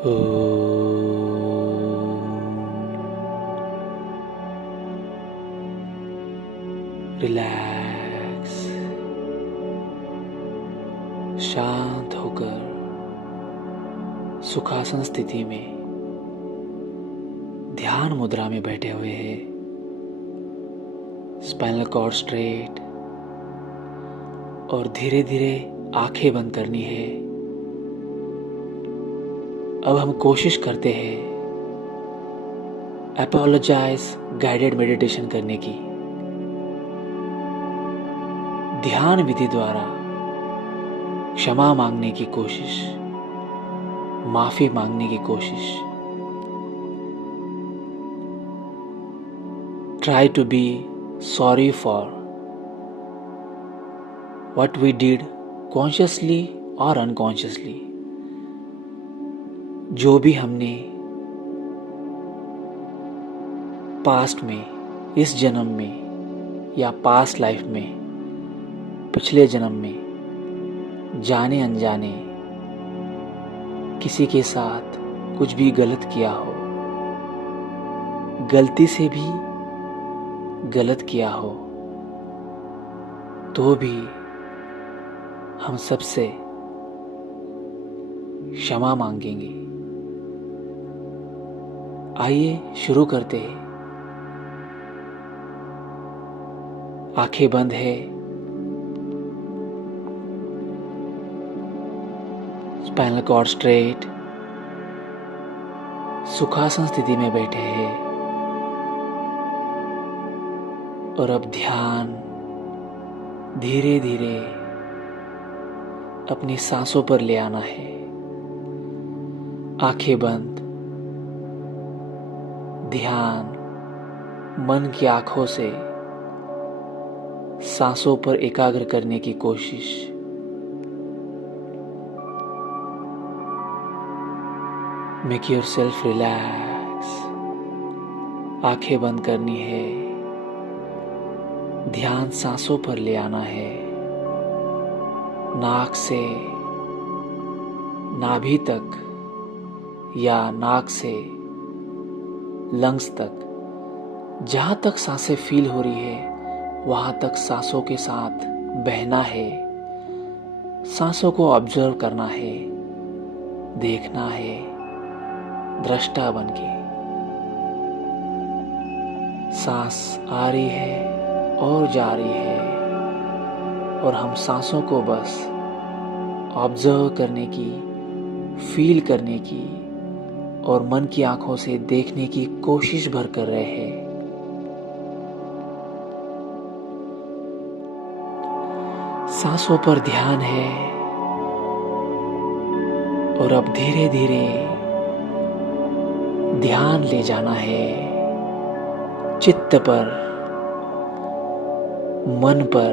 Relax, शांत होकर सुखासन स्थिति में ध्यान मुद्रा में बैठे हुए हैं। स्पाइनल कॉर्ड स्ट्रेट और धीरे धीरे आंखें बंद करनी है। अब हम कोशिश करते हैं अपोलोजाइज गाइडेड मेडिटेशन करने की। ध्यान विधि द्वारा क्षमा मांगने की कोशिश, माफी मांगने की कोशिश। Try to be sorry for what we did consciously or unconsciously। जो भी हमने पास्ट में, इस जन्म में या पास्ट लाइफ में, पिछले जन्म में जाने अनजाने किसी के साथ कुछ भी गलत किया हो, गलती से भी गलत किया हो, तो भी हम सबसे क्षमा मांगेंगे। आइए शुरू करते हैं। आंखें बंद है, स्पाइनल कॉर्ड स्ट्रेट, सुखासन स्थिति में बैठे हैं और अब ध्यान धीरे धीरे अपनी सांसों पर ले आना है। आंखें बंद, ध्यान मन की आंखों से सांसों पर एकाग्र करने की कोशिश। Make yourself relax. आंखें बंद करनी है, ध्यान सांसों पर ले आना है। नाक से नाभि तक या नाक से लंग्स तक, जहां तक सांसें फील हो रही है वहां तक सांसों के साथ बहना है। सांसों को ऑब्जर्व करना है, देखना है, दृष्टा बन के। सांस आ रही है और जा रही है और हम सांसों को बस ऑब्जर्व करने की, फील करने की और मन की आंखों से देखने की कोशिश भर कर रहे हैं। सांसों पर ध्यान है और अब धीरे धीरे ध्यान ले जाना है चित्त पर, मन पर,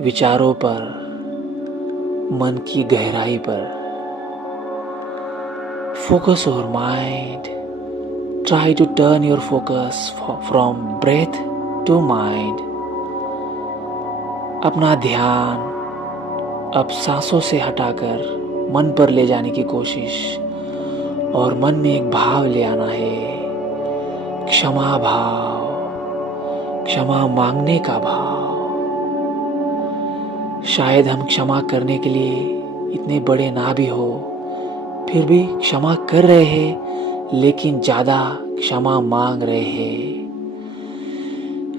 विचारों पर, मन की गहराई पर। Focus your mind. Try to turn your focus from breath to mind. अपना ध्यान अब सांसों से हटाकर मन पर ले जाने की कोशिश और मन में एक भाव ले आना है, क्षमा भाव, क्षमा मांगने का भाव। शायद हम क्षमा करने के लिए इतने बड़े ना भी हो, फिर भी क्षमा कर रहे हैं, लेकिन ज्यादा क्षमा मांग रहे हैं।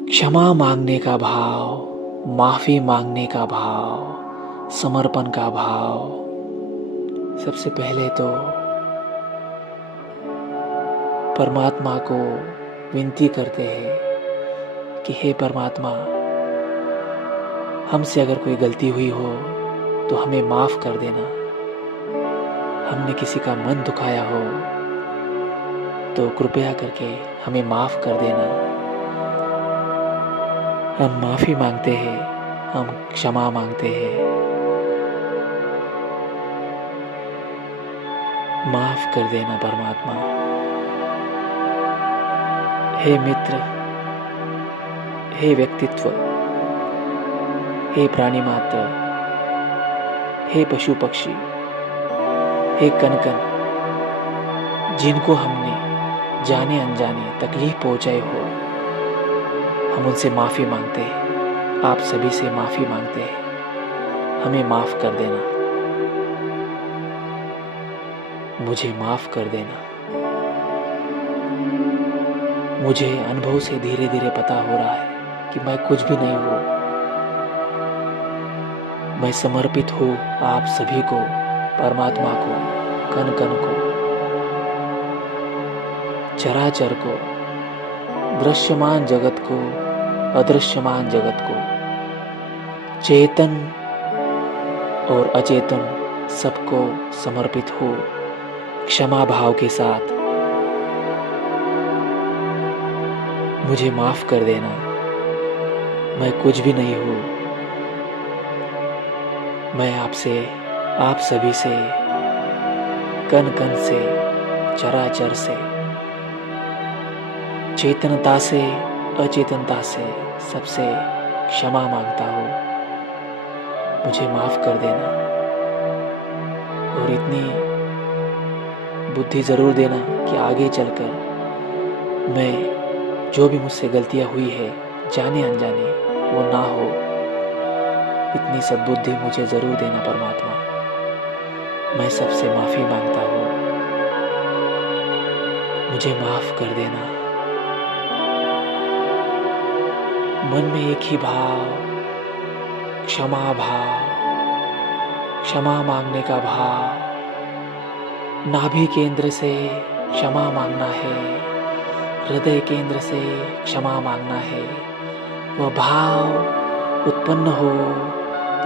क्षमा मांगने का भाव, माफी मांगने का भाव, समर्पण का भाव। सबसे पहले तो परमात्मा को विनती करते हैं कि हे परमात्मा, हमसे अगर कोई गलती हुई हो तो हमें माफ कर देना। हमने किसी का मन दुखाया हो तो कृपया करके हमें माफ कर देना। हम माफी मांगते हैं, हम क्षमा मांगते हैं। माफ कर देना परमात्मा। हे मित्र, हे व्यक्तित्व, हे प्राणी मात्र, हे पशु पक्षी, हे कण कण, जिनको हमने जाने अनजाने तकलीफ पहुंचाई हो, हम उनसे माफ़ी मांगते हैं। आप सभी से माफ़ी मांगते हैं। हमें माफ़ कर देना, मुझे माफ़ कर देना। मुझे अनुभव से धीरे धीरे पता हो रहा है कि मैं कुछ भी नहीं हूँ। मैं समर्पित हूँ आप सभी को, परमात्मा को, कण कण को, चराचर को, दृश्यमान जगत को, अदृश्यमान जगत को, चेतन और अचेतन सबको समर्पित हो क्षमा भाव के साथ। मुझे माफ कर देना, मैं कुछ भी नहीं हूँ। मैं आपसे, आप सभी से, कण कण से, चराचर से, चेतनता से, अचेतनता से सबसे क्षमा मांगता हूँ। मुझे माफ कर देना और इतनी बुद्धि ज़रूर देना कि आगे चलकर मैं जो भी मुझसे गलतियाँ हुई है जाने अनजाने वो ना हो। इतनी सद्बुद्धि मुझे ज़रूर देना परमात्मा। मैं सबसे माफ़ी मांगता हूँ। मुझे माफ़ कर देना। मन में एक ही भाव, क्षमा भाव, क्षमा मांगने का भाव। नाभि केंद्र से क्षमा मांगना है, हृदय केंद्र से क्षमा मांगना है। वह भाव उत्पन्न हो,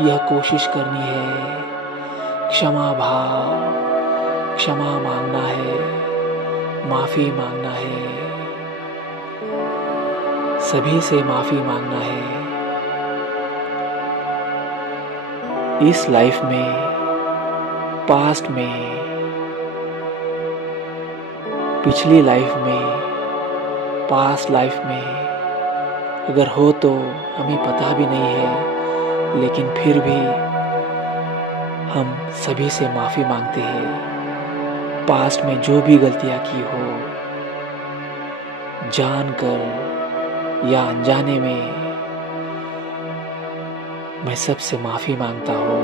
यह कोशिश करनी है। क्षमा भाव, क्षमा मांगना है, माफ़ी मांगना है, सभी से माफ़ी मांगना है। इस लाइफ में, पास्ट में, पिछली लाइफ में, पास्ट लाइफ में अगर हो तो हमें पता भी नहीं है, लेकिन फिर भी हम सभी से माफ़ी मांगते हैं। पास्ट में जो भी गलतियाँ की हो, जानकर या अनजाने में, मैं सबसे माफ़ी मांगता हूँ।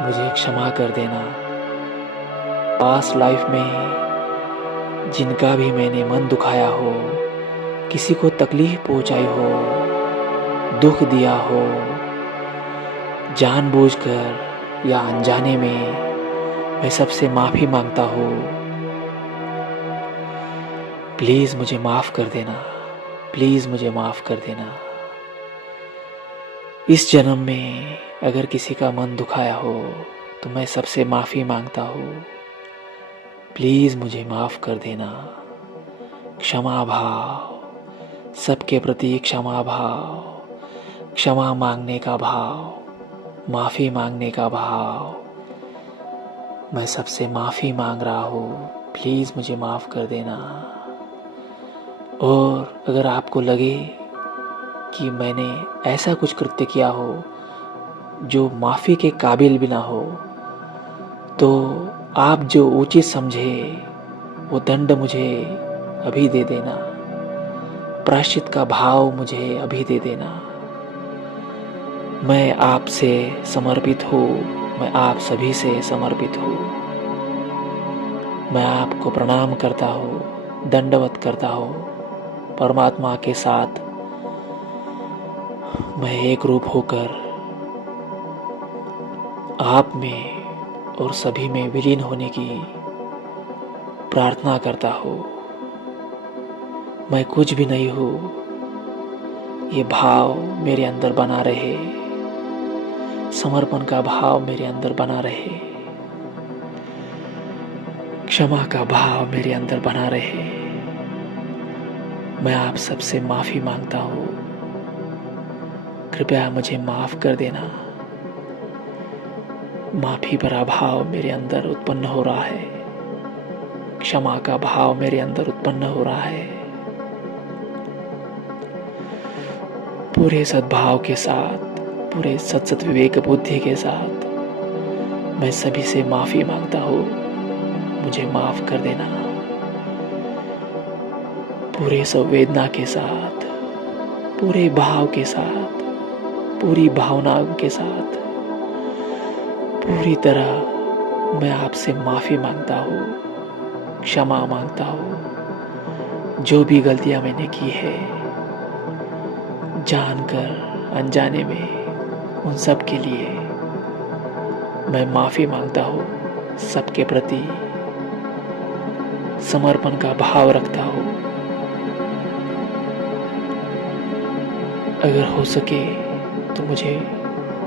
मुझे क्षमा कर देना। पास्ट लाइफ में जिनका भी मैंने मन दुखाया हो, किसी को तकलीफ पहुंचाई हो, दुख दिया हो, जानबूझकर या अनजाने में, मैं सबसे माफ़ी मांगता हूँ। प्लीज़ मुझे माफ़ कर देना, प्लीज़ मुझे माफ़ कर देना। इस जन्म में अगर किसी का मन दुखाया हो तो मैं सबसे माफ़ी मांगता हूँ। प्लीज़ मुझे माफ़ कर देना। क्षमा भाव, सबके प्रति क्षमा भाव, क्षमा मांगने का भाव, माफ़ी मांगने का भाव। मैं सबसे माफ़ी मांग रहा हूँ। प्लीज़ मुझे माफ़ कर देना। और अगर आपको लगे कि मैंने ऐसा कुछ कृत्य किया हो जो माफ़ी के काबिल भी ना हो, तो आप जो उचित समझे वो दंड मुझे अभी दे देना। प्रायश्चित का भाव मुझे अभी दे देना। मैं आपसे समर्पित हूँ, मैं आप सभी से समर्पित हूँ। मैं आपको प्रणाम करता हूँ, दंडवत करता हूँ। परमात्मा के साथ मैं एक रूप होकर आप में और सभी में विलीन होने की प्रार्थना करता हूँ। मैं कुछ भी नहीं हूँ, ये भाव मेरे अंदर बना रहे, समर्पण का भाव मेरे अंदर बना रहे, क्षमा का भाव मेरे अंदर बना रहे। मैं आप सबसे माफ़ी मांगता हूँ। कृपया मुझे माफ़ कर देना। माफ़ी भरा भाव मेरे अंदर उत्पन्न हो रहा है, क्षमा का भाव मेरे अंदर उत्पन्न हो रहा है। पूरे सद्भाव के साथ, पूरे सत विवेक बुद्धि के साथ मैं सभी से माफ़ी मांगता हूँ। मुझे माफ कर देना। पूरे संवेदना के साथ, पूरे भाव के साथ, पूरी भावनाओं के साथ, पूरी तरह मैं आपसे माफी मांगता हूँ, क्षमा मांगता हूँ। जो भी गलतियाँ मैंने की है, जानकर अनजाने में, उन सब के लिए मैं माफी मांगता हूँ। सबके प्रति समर्पण का भाव रखता हूँ। अगर हो सके तो मुझे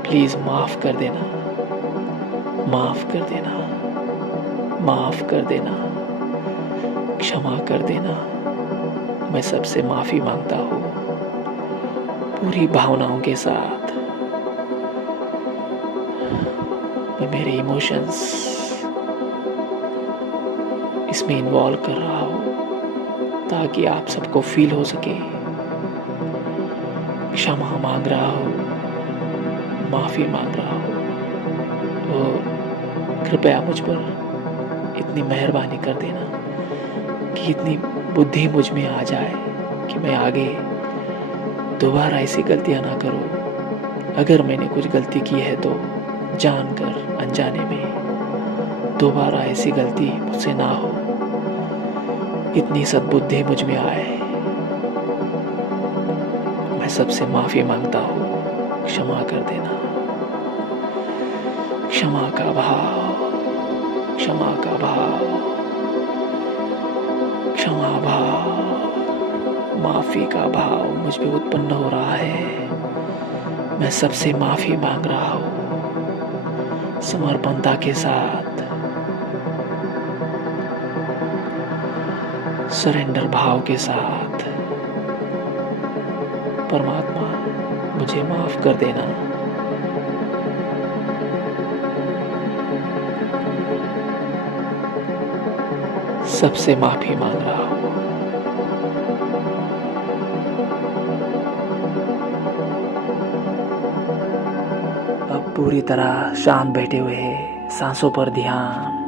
प्लीज माफ कर देना, माफ कर देना, माफ कर देना, क्षमा कर देना। मैं सबसे माफी मांगता हूँ पूरी भावनाओं के साथ। मैं मेरे इमोशंस इसमें इन्वॉल्व कर रहा हूँ ताकि आप सबको फील हो सके। क्षमा मांग रहा हूँ, माफी मांग रहा हूँ, और कृपया मुझ पर इतनी मेहरबानी कर देना कि इतनी बुद्धि मुझ में आ जाए कि मैं आगे दोबारा ऐसी गलतियां ना करूं। अगर मैंने कुछ गलती की है तो जानकर अनजाने में दोबारा ऐसी गलती मुझसे ना हो, इतनी सद्बुद्धि मुझ में आए। मैं सबसे माफी मांगता हूँ, क्षमा कर देना। क्षमा का भाव, क्षमा का भाव, क्षमा भाव, माफी का भाव मुझ में उत्पन्न हो रहा है। मैं सबसे माफी मांग रहा हूँ समर्पणता के साथ, सरेंडर भाव के साथ। परमात्मा मुझे माफ कर देना। सबसे माफी मांग रहा हूँ। अब पूरी तरह शांत बैठे हुए हैं, सांसों पर ध्यान,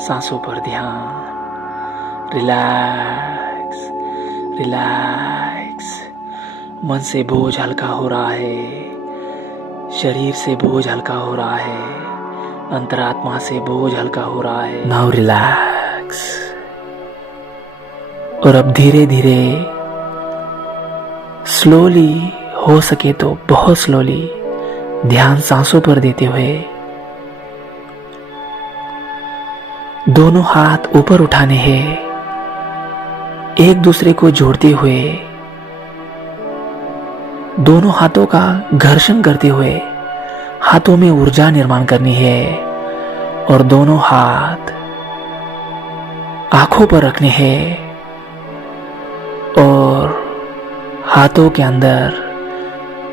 सांसों पर ध्यान। Relax, relax. मन से बोझ हल्का हो रहा है, शरीर से बोझ हल्का हो रहा है, अंतरात्मा से बोझ हल्का हो रहा है। Now relax. और अब धीरे धीरे, स्लोली, हो सके तो बहुत स्लोली, ध्यान सांसों पर देते हुए दोनों हाथ ऊपर उठाने हैं, एक दूसरे को जोड़ते हुए, दोनों हाथों का घर्षण करते हुए हाथों में ऊर्जा निर्माण करनी है। और दोनों हाथ आंखों पर रखने हैं और हाथों के अंदर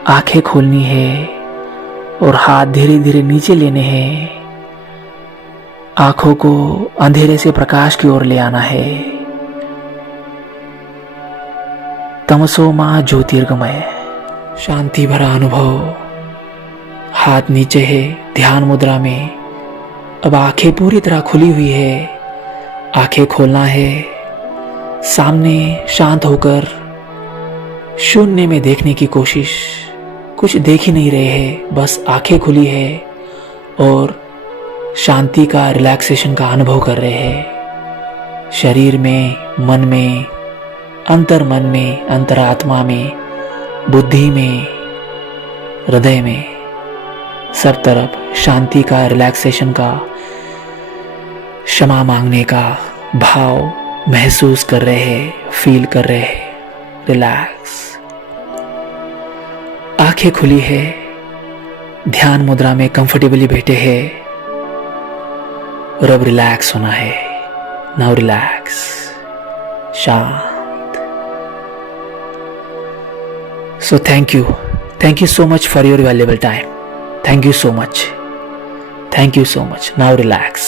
आंखें खोलनी है और हाथ धीरे धीरे नीचे लेने हैं। आंखों को अंधेरे से प्रकाश की ओर ले आना है। तमसो मां ज्योतिर्गमय। शांति भरा अनुभव। हाथ नीचे है ध्यान मुद्रा में। अब आंखें पूरी तरह खुली हुई है। आंखें खोलना है, सामने शांत होकर शून्य में देखने की कोशिश। कुछ देख ही नहीं रहे हैं, बस आंखें खुली है और शांति का, रिलैक्सेशन का अनुभव कर रहे हैं। शरीर में, मन में, अंतर मन में, अंतरात्मा में, बुद्धि में, हृदय में, सब तरफ शांति का, रिलैक्सेशन का, क्षमा मांगने का भाव महसूस कर रहे हैं, फील कर रहे हैं। रिलैक्स। आंखें खुली है, ध्यान मुद्रा में कंफर्टेबली बैठे हैं और अब रिलैक्स होना है। नाउ रिलैक्स, शांत। So thank you so much for your valuable time. Thank you so much. Now relax.